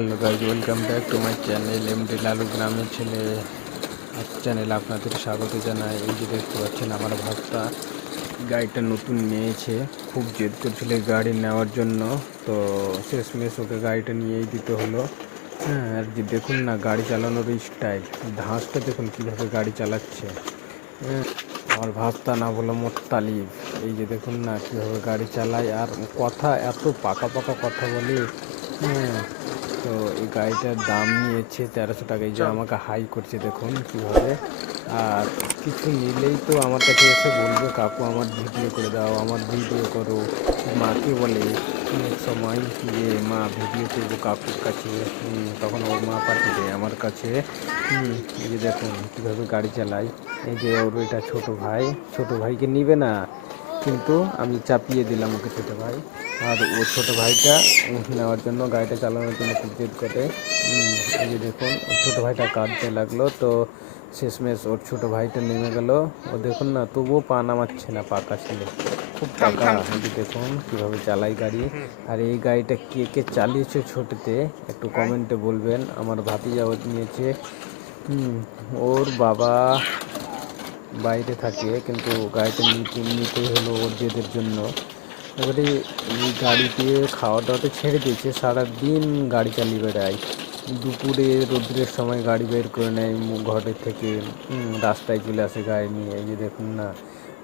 Hello guys, welcome back to my channel MD Lalu গ্রামের ছেলে channel আপনাদের স্বাগত জানাই। এই যে দেখতে পাচ্ছেন আমার ভাস্তা গাড়িটা নতুন নিয়েছে, খুব জেদ করছিল গাড়ি নেওয়ার জন্য। তো শেষমেশ ওকে গাড়িটা নিয়েই দিতে হলো। হ্যাঁ, আর যে দেখুন না গাড়ি চালানোর স্টাইল, ধাঁসটা দেখুন কীভাবে গাড়ি চালাচ্ছে। হ্যাঁ, আমার ভাস্তা না বলো মোত্তালিব। এই যে দেখুন না কীভাবে গাড়ি চালায়, আর কথা এত পাকা পাকা কথা বলে। হ্যাঁ, তো এই গাড়িটার দাম নিয়েছে 1300 টাকা। এই যে আমাকে হাই করছে দেখুন কীভাবে। আর কিছু নিলেই তো আমার কাছে এসে বলবে কাকু আমার ভিডিও করে দাও, আমার ভিডিও করো। মাকে বলে অনেক সময় যে মা ভিডিও করবো কাকুর কাছে, তখন ওর মা পাঠিয়ে দেয় আমার কাছে। এই যে দেখুন কীভাবে গাড়ি চালায়। এই যে ওর এটা ছোটো ভাই, ছোটো ভাইকে নিবে না, কিন্তু আমি চাপিয়ে দিলাম ওকে ছোটো ভাই। আর ওর ছোটো ভাইটা নেওয়ার জন্য, গাড়িটা চালানোর জন্য খুব জেদ করে। এই যে দেখুন ওর ছোটো ভাইটা কাঁদতে লাগলো, তো শেষমেশ ওর ছোটো ভাইটা নেমে গেল। ও দেখুন না তবুও পা নামাচ্ছে না, পাকা ছিল, খুব পাকা। এই যে দেখুন কীভাবে চালাই গাড়ি। আর এই গাড়িটা কে কে চালিয়েছে ছোটোতে একটু কমেন্টে বলবেন। আমার ভাতিজা ও নিয়েছে। ওর বাবা বাইরে থাকে, কিন্তু গাড়িটা নিতেই হলো ওর জেদের জন্য। এবারে এই গাড়িতে খাওয়া দাওয়াটা ছেড়ে দিয়েছে, সারাদিন গাড়ি চালিয়ে বেড়ায়। দুপুরে রোদ্রের সময় গাড়ি বের করে নেয় ঘরের থেকে, রাস্তায় চলে আসে গাড়ি নিয়ে। এই যে দেখুন না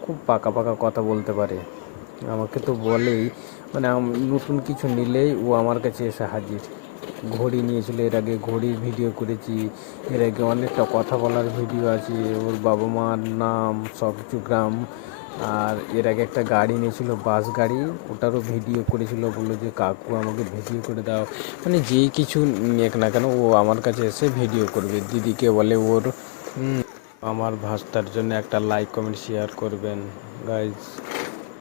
খুব পাকা পাকা কথা বলতে পারে। আমাকে তো বলেই, মানে নতুন কিছু নিলেই ও আমার কাছে এসে হাজির। ঘড়ি নিয়েছিল এর আগে, ঘড়ির ভিডিও করেছি। এর আগে অনেকটা কথা বলার ভিডিও আছে, ওর বাবা মার নাম সব কিছু, গ্রাম। আর এর আগে একটা গাড়ি নিয়েছিল, বাস গাড়ি, ওটারও ভিডিও করেছিল। বললো যে কাকু আমাকে ভিডিও করে দাও। মানে যেই কিছু নিয়ে না কেন ও আমার কাছে এসে ভিডিও করবে। দিদিকে বলে ওর। আমার ভাস্তার জন্য একটা লাইক কমেন্ট শেয়ার করবেন গাইজ।